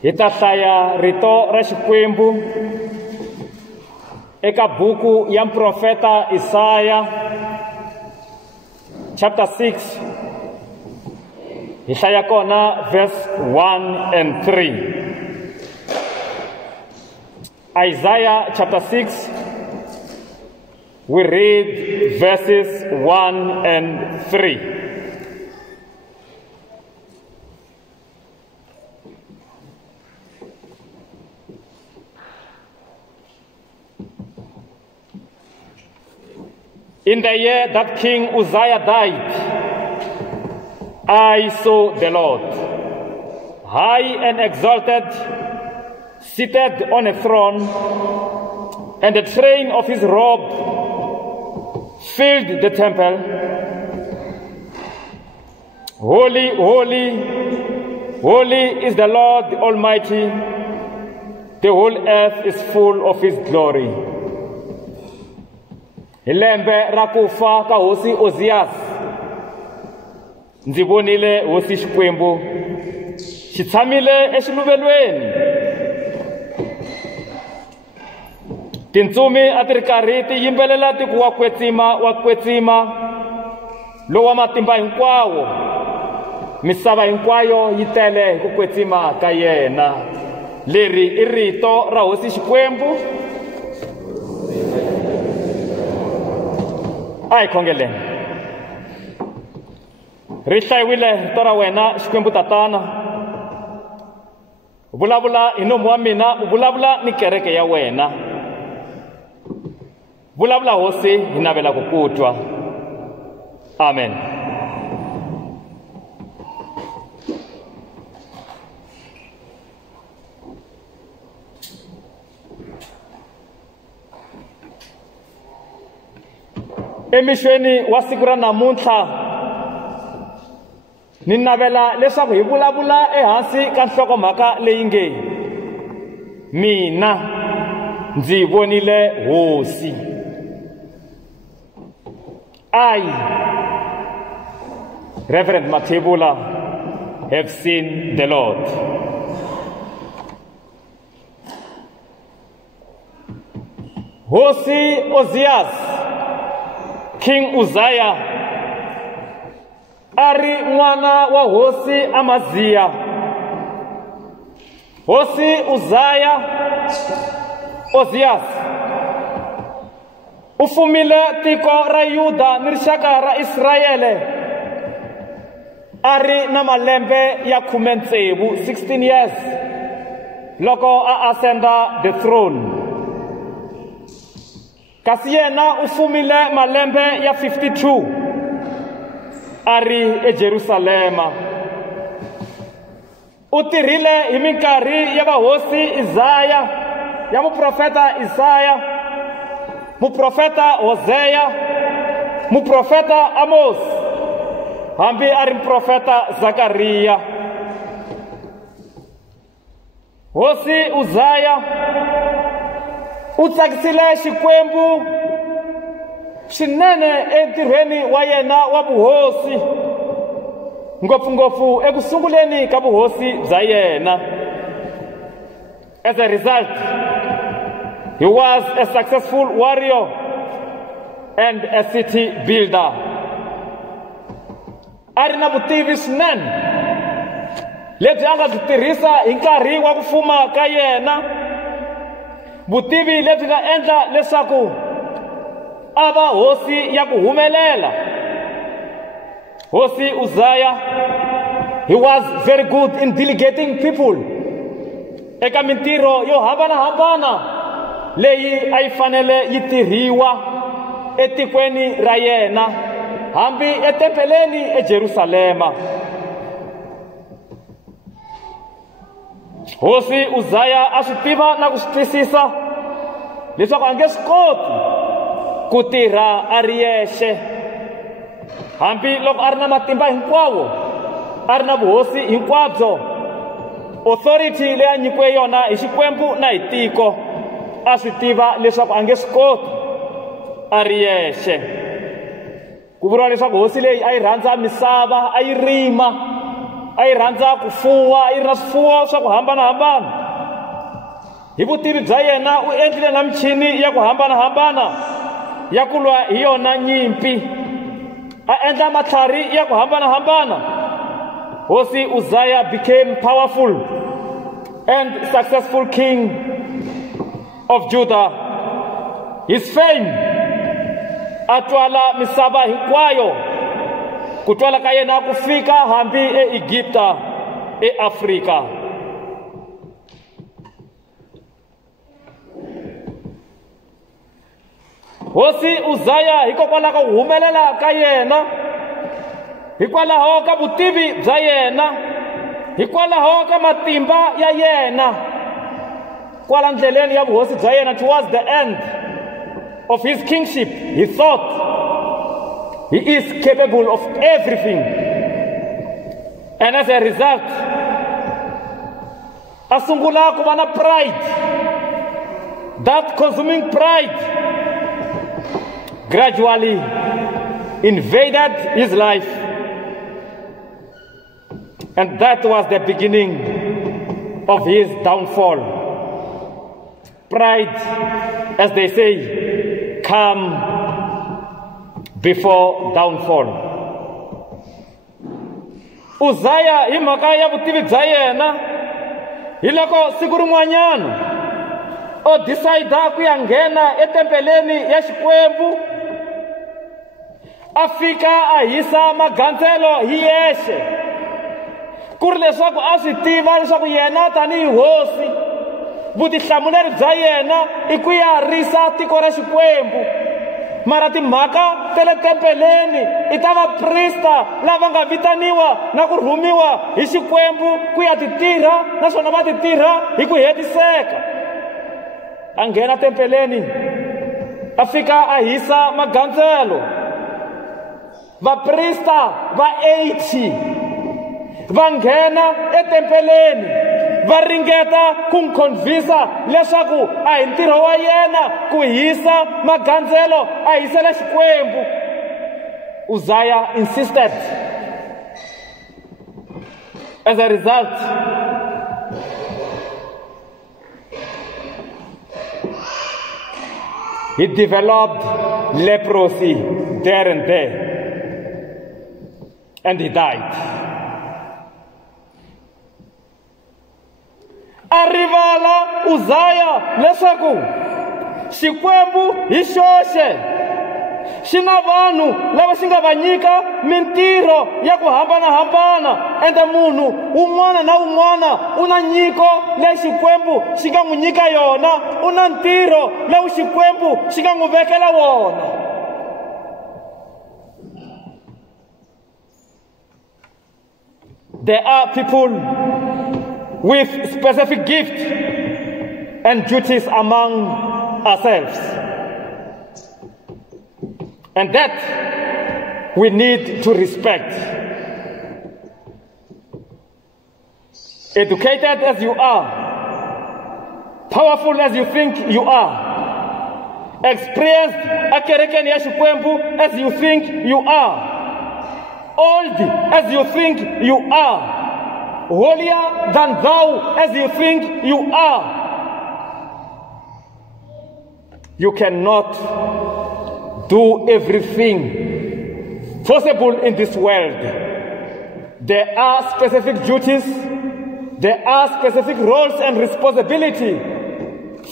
Hi ta hlaya rito ra Xikwembu eka buku ya Profeta Isaya chapter 6. Hi hlaya kona verse 1 and 3. Isaiah chapter 6, we read verses 1 and 3. In the year that King Uzziah died, I saw the Lord, high and exalted, seated on a throne, and the train of his robe filled the temple. Holy, holy, holy is the Lord Almighty. The whole earth is full of his glory. Ilembe rakufa ka hosi Ozias, ndzi vonile hosi Xikwembu xi tshamile exiluvelweni. Tintsumi a ti ri karhi ti yimbelela ti ku wa kwetsima lowu wa matimba hinkwawo. Misava hinkwayo yi tele hi ku kwetsima ka yena. Leri i rito ra hosi Xikwembu. Ai khongeleni. Ri hlayiwile rito ra wena Xikwembu tatana. Vulavula hi nomu wa mina, vulavula ni kereke ya wena. Vulavula hosi hi navela ku kutwa. Amen. Emishweni wa siku ra namuntlha ni navela leswaku hi vulavula ehansi ka nhlokomhaka leyi nge mina ndzi vonile hosi. I, Reverend Mathebula, have seen the Lord. Hosi Ozias, King Uzziah, ari n'wana wa hosi Amaziya. Hosi Ozias u fumile tiko ra Yuda ni rixaka ra Israyele ari na malembe ya 16 years loko a ascenda the throne. Kasi yena u fumile malembe ya 52 ari eJerusalema. U tirhile hi minkarhi ya vahosi Isaya, ya muprofeta Isaya, muprofeta Hosea, muprofeta Amos, hambi ari muprofeta Zakariya. Hosi Uzziah u tsakisile Xikwembu swinene entirhweni wa yena wa vuhosi, ngopfungopfu ekusunguleni ka vuhosi bya yena. As a result, he was a successful warrior and a city builder. Ari na vutivi swinene lebyi a nga byi tirhisa hi nkarhi wa ku fuma ka yena. Vutivi lebyi nga endla leswaku a va hosi ya ku humelela. Hosi Uzziah, he was very good in delegating people eka mintirho yo hambanahambana leyi a yi fanele yi tirhiwa etikweni ra yena, hambi etempeleni eJerusalema. Hosi Uzziah a swi tiva na ku swi twisisa leswaku a nge swi koti ku tirha a ri yexe, hambi loko a ri na matimba hinkwawo, a ri na vuhosi hinkwabyo, authority leyi a nyikiwe yona hi Xikwembu na hi tiko. A swi tiva leswaku a nge swi koti a ri yexe. Ku vuriwa leswaku hosi leyi a yi rhandza misava, a yi rima, a yi rhandza ku fuwa, yi ri na swifuwo swa ku hambanahambana. Hi vutivi bya yena u endlile na michini ya ku hambanahambana ya ku lwa hi yona nyimpi, a endla matlhari ya ku hambanahambana. Hosi Uzziah became powerful and successful king of Judah. His fame a twala misava hinkwayo, ku twala ka yena ku fika hambi eEgipta, eAfrika. Hosi Uzziah hikokwalaho ka humelela ka yena, hikwalaho ka vutivi bya yena, hikwalaho ka matimba ya yena, kwala ndleleni ya vuhosi bya yena, towards the end of his kingship, he thought he is capable of everything. And as a result, asungula ku va na pride, that consuming pride gradually invaded his life. And that was the beginning of his downfall. Pride, as they say, come before downfall. Uzziah hi mhaka ya vutivi bya yena, hi loko siku rin'wanyana o decide ku ya nghena etempeleni ya Xikwembu, a fika a hisa magandzelo hi yexe, ku ri leswaku a swi tiva leswaku yena tanihi hosi vutihlamuleri bya yena i ku ya risa tiko ra Xikwembu. Mara timhaka ta le tempeleni i ta vaprista lava nga vitaniwa na ku rhumiwa hi Xikwembu ku ya ti tirha, naswona va ti tirha hi ku hetiseka. A nghena tempeleni, a fika a hisa magandzelo. Vaprista va 80 va nghena etempeleni, va ringeta ku n'wi convince leswaku a hi ntirho wa yena ku hisa magandzelo a hisela Xikwembu. Uzziah insisted. As a result, he developed leprosy there and there, and he died. Arrivala Uzziah leswaku Xikwembu hi xoxe xi na vanhu lava xi nga va nyika mintirho ya ku hambanahambana, ende munhu un'wana na un'wana u na nyiko leyi Xikwembu xi nga n'wi nyika yona, u na ntirho lowu Xikwembu xi nga n'wi vekela wona. There are people with specific gifts and duties among ourselves, and that we need to respect. Educated as you are, powerful as you think you are, experienced akerekeni ya Xikwembu as you think you are, old as you think you are, holier than thou as you think you are, you cannot do everything possible in this world. There are specific duties, there are specific roles and responsibility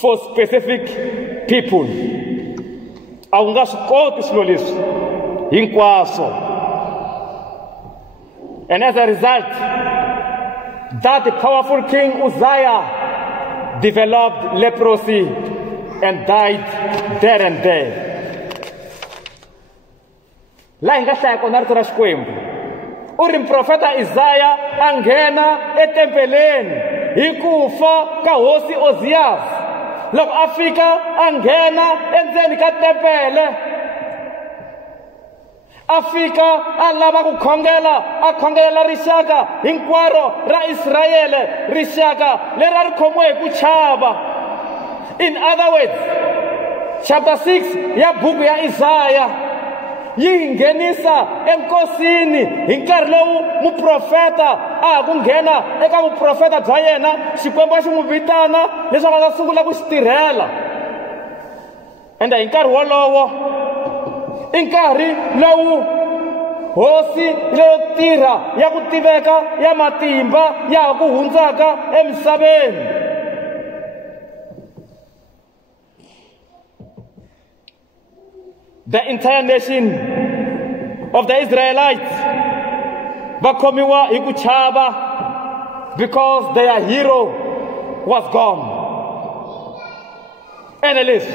for specific people. A wu nga swi koti swilo leswi hinkwaswo. And as a result, that powerful king Uzziah developed leprosy and died there and there. La hi nga hlaya kona rito ra Xikwembu, u ri mprofeta Isaya a nghena etempeleni hi ku fa ka hosi Oziyasi. Loko a fika a nghena endzeni ka tempele, a fika a lava ku khongelela rixaka hinkwaro ra Israyele, rixaka leri a ri khomiwe hi ku chava. In other words, chapter 6 ya buku ya Isaya, yi nghenisa enkosini hi nkarhi lowu muprofeta a ha ku nghena eka vuprofeta bya yena, Xikwembu xi n'wi vitana leswaku a ta sungula ku xi tirhela. Ende hi nkarhi wolowo i nkarhi lowu hosi leyo tirha ya ku tiveka ya matimba ya ha ku hundzaka emisaveni. The entire nation of the Israelites va khomiwa hi ku chava because their hero was gone. Ene leswi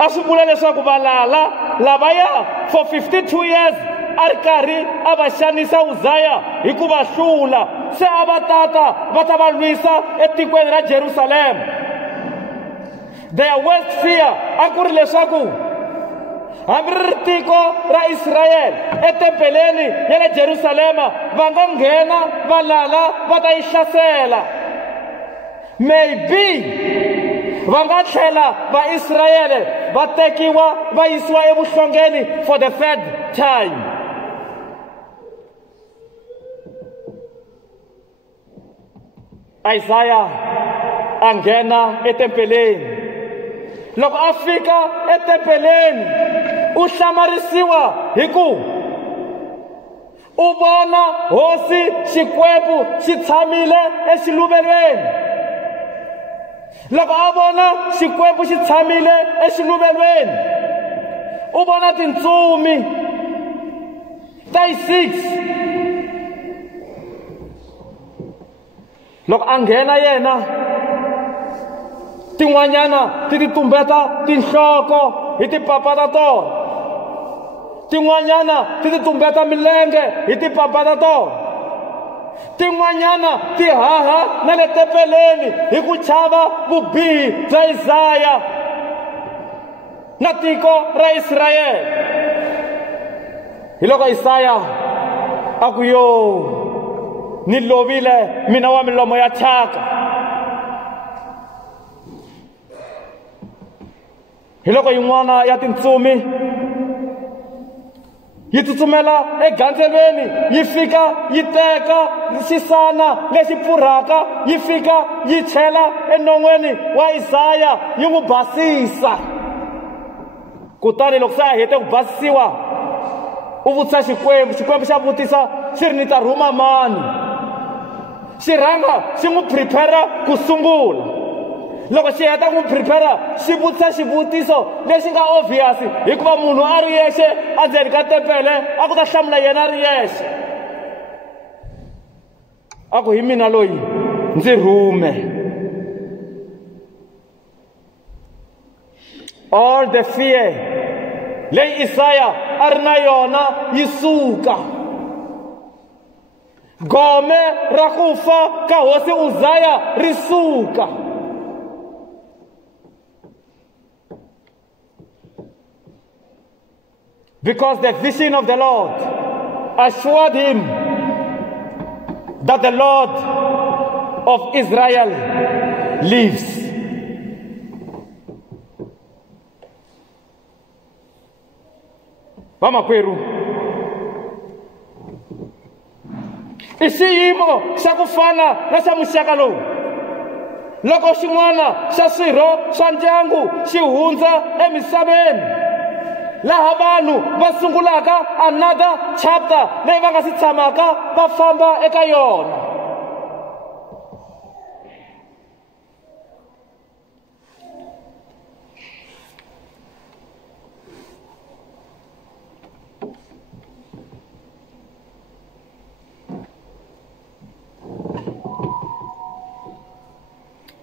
a swi vula leswaku valala lavaya for 52 years a ri karhi a va xanisa Uzziya hi ku va hlula, se a va tata va ta va lwisa etikweni ra Jerusalem. Their worst fear a ku ri leswaku hambi ri tiko ra Israyele etempeleni ya le Jerusalema va nga nghena valala va ta yi hlasela. Maybe va nga tlhela va Israyele va tekiwa va yisiwa evuhlongeni for the third time. Isaiah a nghena etempeleni. Loko a fika etempeleni u hlamarisiwa hi ku u vona hosi Xikwembu xi tshamile exiluvelweni. Loko a vona Xikwembu xi tshamile exiluvelweni u vona tintsumi ta yi 6. Loko a nghena yena tin'wanyana ti tumbeta tinhloko hi tipapa ta tona, tin'wanyana ti tumbeta milenge hi tipapa ta tona, tin'wanyana ti haha na le tempeleni hi ku chava vubihi bya Isaya na tiko ra Israyele. Hi loko Isaya a ku yo ni lovile mina wa milomo ya thyaka. Hi loko yin'wana ya tintsumi yi tsutsumela egandzelweni yi fika yi teka xisana lexi pfurhaka yi fika yi chela enon'weni wa Isaya yi n'wi basisa. Kutani loko se a hete ku basisiwa u vutisa Xikwembu, Xikwembu xa vutisa xi ri ni ta rhuma mani. Xi rhanga xi n'wi prepare ku sungula. Loko xi heta ku prepare xi vutisa xivutiso lexi nga obvious hikuva munhu a ri yexe endzeni ka tempele a ku ta hlamula yena a ri yexe. A ku hi mina loyi ndzi rhume. All the fear leyi Isaya a ri na yona yi suka. Gome ra ku fa ka hosi Uzziya ri suka. Because the vision of the Lord assured him that the Lord of Israel lives. Vamakweru, i xiyimo xa ku fana na xa muxaka lowu. Loko xin'wana xa swirho swa ndyangu xi hundza emisaveni, laha vanhu va sungulaka another chapter leyi va nga si tshamaka va famba eka yona.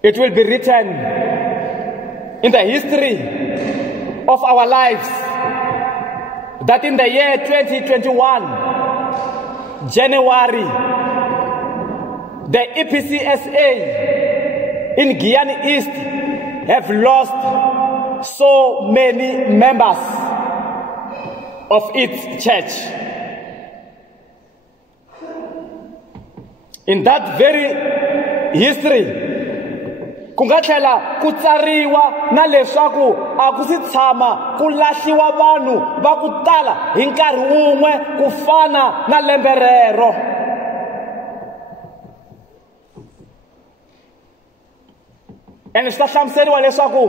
It will be written in the history of our lives that in the year 2021, January, the EPCSA in Guyana East have lost so many members of its church. In that very history, ku nga tlhela ku tsariwa na leswaku a ku si tshama ku lahliwa vanhu va ku tala hi nkarhi wun'we ku fana na lembe rero. And swi ta hlamuseriwa leswaku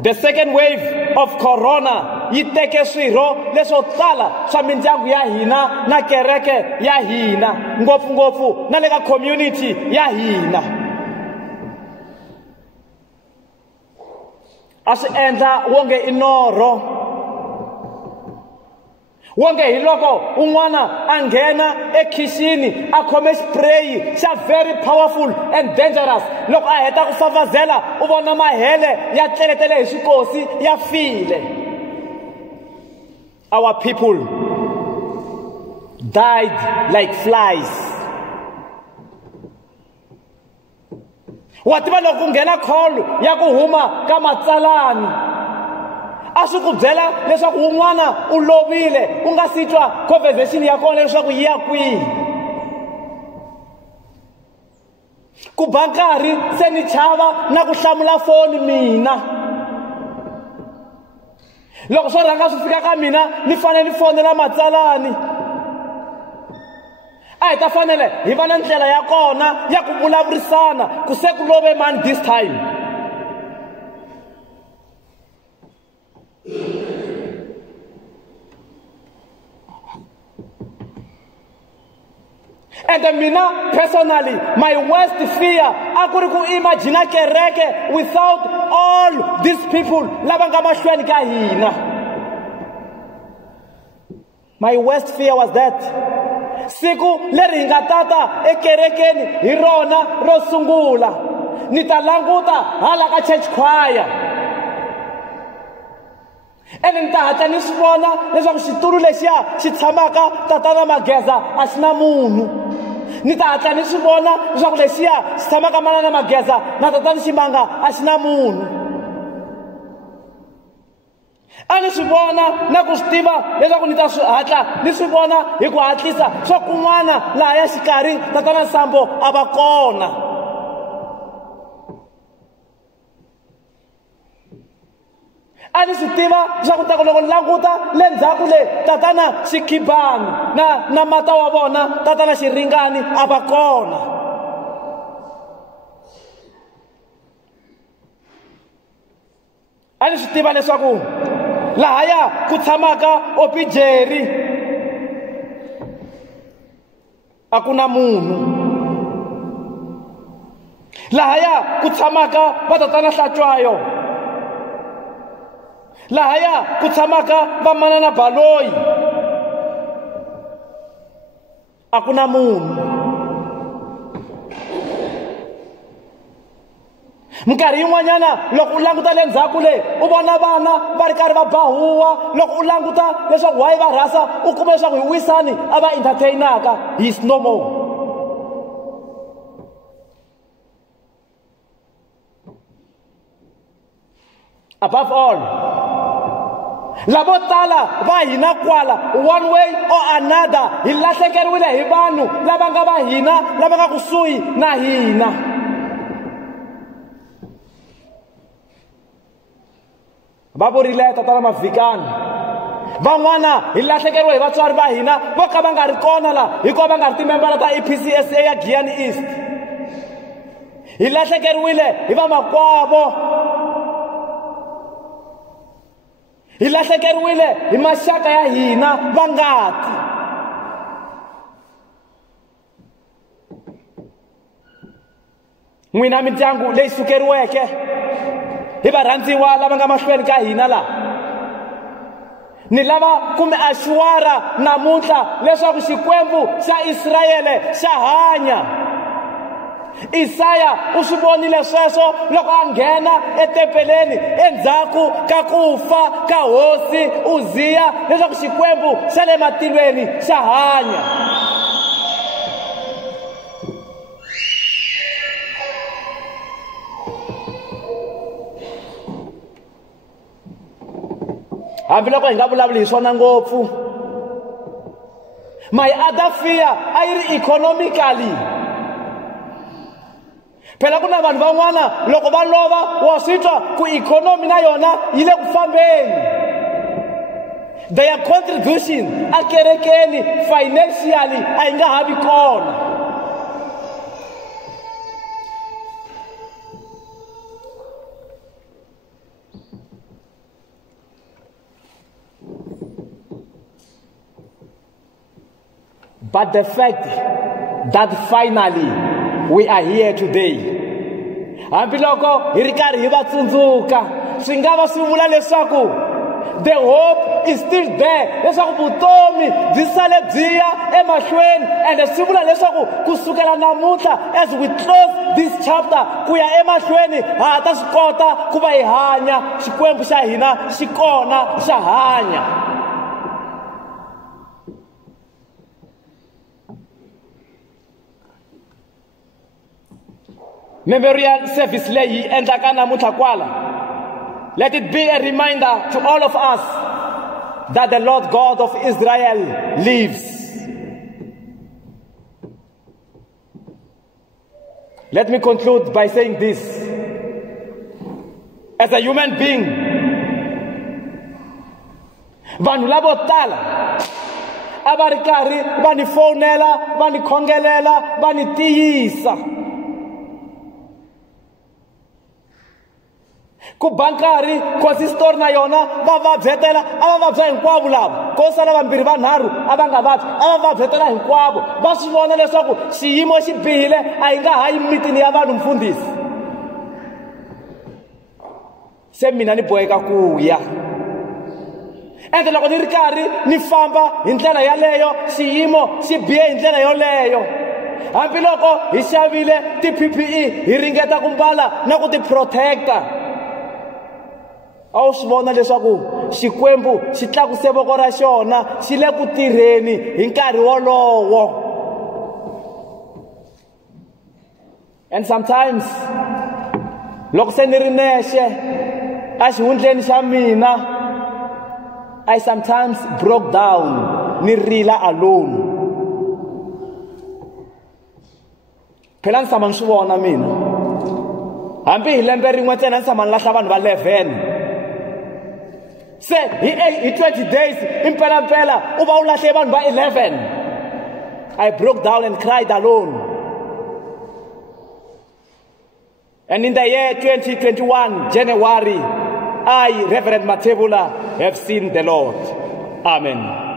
the second wave of corona yi teke swirho leswo tala swa mindyangu ya hina na kereke ya hina, ngopfungopfu na le ka community ya hina. A swi endla wonge i norho, wonge hi loko un'wana a nghena ekhixini a khome xipreyi xa very powerful and dangerous, loko a heta ku fafazela u vona mahele ya tleletele hi swikosi ya file. Our people died like flies. Wa tiva loko ku nghena call ya ku huma ka matsalani, a swi ku byela leswaku un'wana u lovile u nga si twa conversation ya kona leswaku yi ya kwihi. Ku ba nkarhi se ni chava na ku hlamula foni mina. Loko swo rhanga swi fika ka mina ni fanele ni fonela matsalani. A hi ta fanele hi va na ndlela ya kona ya ku vulavurisana ku se ku love mani this time. And mina personally, my worst fear a ku ri ku imagine kereke without all these people lava nga mahlweni ka hina. My worst fear was that siku leri hi nga tata ekerekeni hi rona ro sungula ni ta languta hala ka church choir, ene ni ta hatla ni swi vona leswaku xitulu lexiya xi tshamaka tatana Mageza a xi na munhu. Ni ta hatla ni swi vona leswaku lexiya xi tshamaka manana Mageza na tatana Ximanga a xi na munhu. A ni swi vona na ku swi tiva leswaku ni ta swi hatla ni swi vona hi ku hatlisa swa kun'wana laha ya xikarhi tatana Sambo a va kona. A ni swi tiva leswaku ta ku loko ni languta le ndzhaku le tatana Xikhibani na mata wa vona tatana Xiringani a va kona. A ni swi tiva leswaku lahaya ku tshamaka Opijeri a ku na munhu, lahaya ku tshamaka va tatana Hlatshwayo, lahaya ku tshamaka va manana Baloyi a ku na munhu. Minkarhi yin'wanyana loko u languta le ndzhaku le u vona vana va ri karhi va bahuwa, loko u languta leswaku why va rhasa u kuma leswaku hi wisani a va entertainaka, he's no more. Above all, lavo tala va hina kwala one way or another hi lahlekeriwile hi vanhu lava nga va hina lava nga kusuhi na hina. Va vurile tatana Mavikani, van'wana hi lahlekeriwe hi vatswari va hina vo ka va nga ri kona la hikuva va nga ri timembara ta EPCSA ya Giyani East. Hi lahlekeriwile hi vamakwavo, hi lahlekeriwile hi maxaka ya hina va ngati. N'wina mindyangu leyi sukeriweke hi varhandziwa lava nga mahlweni ka hina la, ni lava ku mi axuwara namuntlha leswaku Xikwembu xa Israyele xa hanya. Isaya u swi vonile sweswo loko a nghena etempeleni endzhaku ka ku fa ka hosi Uziya leswaku Xikwembu xa le matilweni xa hanya. Hambiloko hi nga vulavuli hi swona ngopfu, my other fear a yi ri economically. phela kuna vanhu van'wana loko va lova wa swi twa ku ikhonomi na yona yi le ku fambeni. Their contribution a kerekeni financially a yi nga ha vi kona. But the fact that finally we are here today, hambiloko hi ri karhi hi va tsundzuka, swi nga va swi vula leswaku the hope is still there, leswaku vutomi byi sale byi ya emahlweni, and swi vula leswaku kusukela namuntlha as we close this chapter ku ya emahlweni ha ta swi kota ku va hi hanya, xikwembu xa hina xi kona xa hanya. Memorial service leyi endlaka namuntlha kwala, let it be a reminder to all of us that the Lord God of Israel lives. Let me conclude by saying this. As a human being, vanhu lavo tala a va ri karhi va ni fonela, va ni khongelela, va ni tiyisa ku bankari consistor na yona va va bvetela a va vabya hinkwavo lava ko sala vambirhi vanharhu a va nga vabyi a va bvetela hinkwavo va swi vona leswaku xiyimo xi bihile a hi nga ha yi mitini ya vanhu mfundhisi. Se mina ni boheka ku ya, ende loko ni ri karhi ni famba hi ndlela yaleyo xiyimo xi bihe hi ndlela yoleyo, hambiloko hi xavile ti-PPE hi ringeta ku mbala na ku ti-protecta, a wu swi vona leswaku xikwembu xi tlakuse voko ra xona xi le ku tirheni hi nkarhi wolowo. And sometimes loko se ni ri nexe a xihundleni xa mina, I sometimes broke down ni rila alone. Phela ni tshama ni swi vona mina, hambi hi lembe rin'we ntsena ni tshama ni lahla vanhu va 11. Se hi 20 days impela u va u lahle vanhu va 11. I broke down and cried alone. And in the year 2021, January, I, Reverend Mathebula, have seen the Lord. Amen.